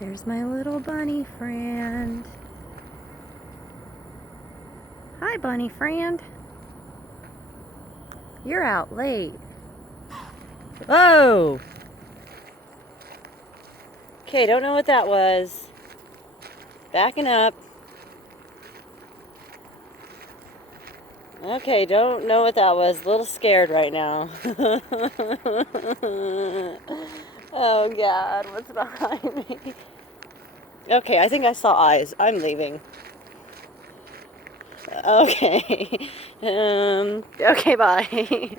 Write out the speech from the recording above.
There's my little bunny friend. Hi, bunny friend. You're out late. Whoa! Okay, don't know what that was. Backing up. Okay, don't know what that was. A little scared right now. Oh God, what's behind me? Okay, I think I saw eyes. I'm leaving. Okay. Okay, bye.